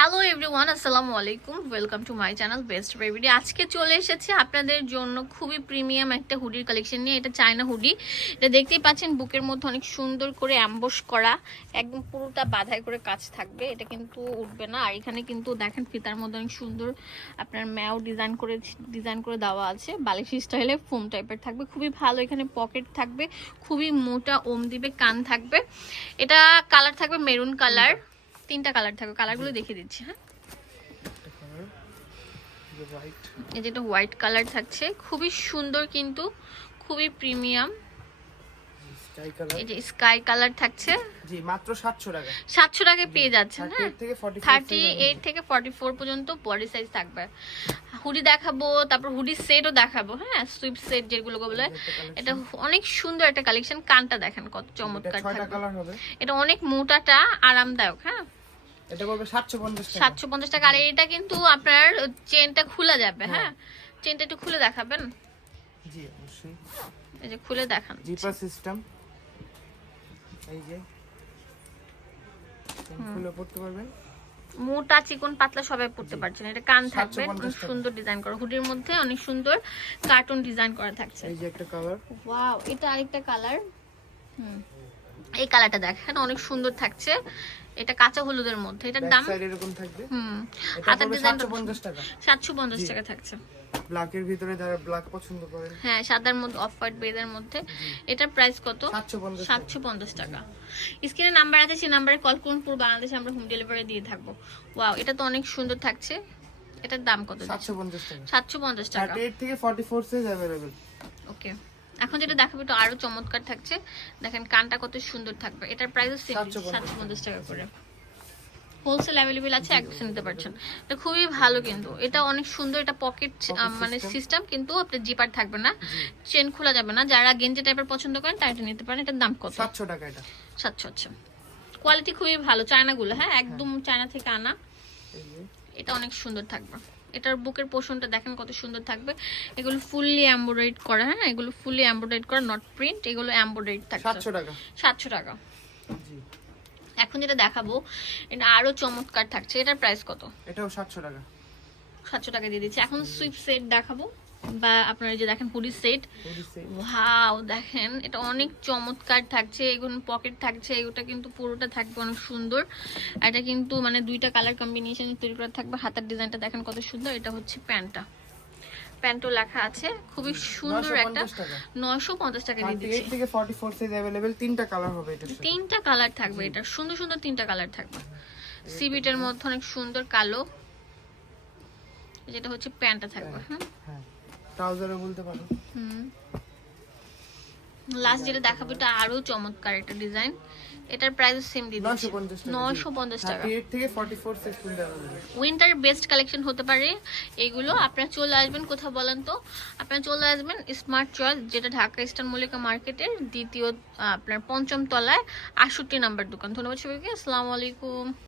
Hello everyone আসসালামু আলাইকুম welcome to my channel best বেবিডি আজকে চলে এসেছি আপনাদের জন্য খুবই প্রিমিয়াম একটা হুডির কালেকশন নিয়ে। এটা চায়না হুডি এটা দেখতেই পাচ্ছেন, বুকের মধ্যে অনেক সুন্দর করে অ্যাম্বস করা, একদম পুরোটা বাধাই করে কাজ থাকবে। এটা কিন্তু উঠবে না। আর এখানে কিন্তু দেখেন, ফিতার মধ্যে অনেক সুন্দর আপনার ম্যাও ডিজাইন করে ডিজাইন করে দেওয়া আছে। বালিশ স্টাইলে ফোম টাইপের থাকবে। খুবই ভালো এখানে পকেট থাকবে। খুবই মোটা, ওম দিবে, কান থাকবে। এটা কালার থাকবে মেরুন কালার তিনটা কালার থাকবে কালারগুলো দেখিয়ে দিচ্ছি হ্যাঁ? এই যেটা হোয়াইট কালার থাকছে খুবই সুন্দর কিন্তু খুবই প্রিমিয়াম স্কাই কালার এই যে স্কাই কালার থাকছে। জি মাত্র 700 টাকা। সাতশো টাকায় পেয়ে যাচ্ছেন হ্যাঁ? 38 থেকে 40 থার্টি এইট থেকে ফর্টি ফোর পর্যন্ত বডি সাইজ থাকবে। হুডি দেখাবো তারপর হুডি সেটও দেখাবো হ্যাঁ? সুইপ সেট যেগুলো বলে। এটা অনেক সুন্দর একটা কালেকশন কানটা দেখেন কত চমৎকার থাকবে। এটা অনেক মোটাটা আরামদায়ক হ্যাঁ? এটা পড়বে 750 টাকা। সাতশো পঞ্চাশ টাকা। আর এটা কিন্তু আপনার চেনটা খোলা যাবে হ্যাঁ। চেনটা একটু খুলে দেখাবেন? জি অবশ্যই। এই যে খুলে দেখান। Zipper system. এই যে। ফুলে পড়তে পারবেন। মোটা চিকন পাতলা সবাই পড়তে পারছেন। এটা কান থাকবে 750। সুন্দর ডিজাইন করা। হুডির মধ্যে অনেক সুন্দর কার্টুন ডিজাইন করা থাকছে। এই যে একটা কালার। ওয়াও এটা আরেকটা কালার। হুম। এই কালারটা দেখেন অনেক সুন্দর থাকছে। এটা কাঁচা হলুদের মধ্যে এটার ব্যাক দাম সাইড এরকম থাকবে হুম এটা হাতের পড়বে ডিজাইন 750 টাকা সাতশো পঞ্চাশ জি। টাকা থাকছে ব্ল্যাকের ভিতরে যারা ব্ল্যাক পছন্দ করেন হ্যাঁ সাদার মধ্যে অফ হোয়াইট বেজের মধ্যে এটার প্রাইস কত 750 টাকা সাতশো পঞ্চাশ টাকা স্ক্রিনে নাম্বার আছে সেই নাম্বারে কল করুন পুরো বাংলাদেশে আমরা হোম ডেলিভারি দিয়ে থাকবো ওয়াও এটা তো অনেক সুন্দর থাকছে এটার দাম কত 750 টাকা সাতশো পঞ্চাশ টাকা 38 থেকে 44 সাইজ अवेलेबल ওকে এখন যেটা দেখাবো তো আরও চমৎকার থাকছে। দেখেন কানটা কত সুন্দর থাকবে। এটার প্রাইস সেম 750 সাতশো পঞ্চাশ টাকা করে হোলসেল অ্যাভেলেবেল আছে এক পিস নিতে পারছেন। এটা খুবই ভালো কিন্তু। এটা অনেক সুন্দর এটা পকেট মানে সিস্টেম কিন্তু আপনার জিপার থাকবে না। চেন খোলা যাবে না। যারা গেঞ্জি টাইপের পছন্দ করেন তারা এটা নিতে পারেন। এটার দাম কত? 700 টাকা এটা। সাতশো আচ্ছা। কোয়ালিটি খুবই ভালো। চায়নাগুলো হ্যাঁ? একদম চায়না থেকে আনা। এটা অনেক সুন্দর থাকবে। এটার বুকের পোষণটা দেখেন কত সুন্দর থাকবে। এগুলো ফুললি এমব্রয়ডারিড করা হ্যাঁ? এগুলো ফুললি এমব্রয়ডারিড করা নট প্রিন্ট এগুলো এমব্রয়ডারিড থাকে 700 টাকা। সাতশো টাকা। জি। এখন যেটা দেখাবো এটা আরও চমৎকার থাকছে। এটার প্রাইস কত? এটাও 700 টাকা। সাতশো টাকা দিয়ে দিচ্ছি। এখন সুইপ সেট দেখাবো। বা আপনারা এই যে দেখেন hoodie set body same wow দেখেন এটা অনেক চমৎকার থাকছে এগুলো পকেট থাকছে এগুলো কিন্তু পুরোটা থাকবে অনেক সুন্দর আর এটা কিন্তু মানে দুইটা কালার কম্বিনেশন তৈরি করা থাকবে হাতের ডিজাইনটা দেখেন কত সুন্দর এটা হচ্ছে প্যান্টটা প্যান্টও লেখা আছে খুবই সুন্দর একটা 950 টাকা নয়শো পঞ্চাশ টাকা দিয়ে দিচ্ছি 38 থেকে 44 সাইজ अवेलेबल তিনটা কালার হবে এটা তিনটা কালার থাকবে এটা সুন্দর সুন্দর তিনটা কালার থাকবে সিবিটের মধ্যে অনেক সুন্দর কালো যেটা হচ্ছে প্যান্টটা থাকবে হ্যাঁ হ্যাঁ বলতে পারো। হুম। লাস্ট যেটা দেখাবো এটা আরও চমৎকার একটা ডিজাইন। এটার প্রাইস সেম দিয়ে দিচ্ছি। 950 টাকা। উইন্টার বেস্ট কালেকশন হতে পারে এগুলো। আপনারা চলে আসবেন কোথাও বলেন তো? আপনারা চলে আসবেন স্মার্ট চয়েস যেটা ঢাকা ইস্টার্ন মল্লিকা মার্কেটের দ্বিতীয় আপনার পঞ্চম তলায় 68 নাম্বার দোকান। ধন্যবাদ সবাইকে। আসসালামু আলাইকুম।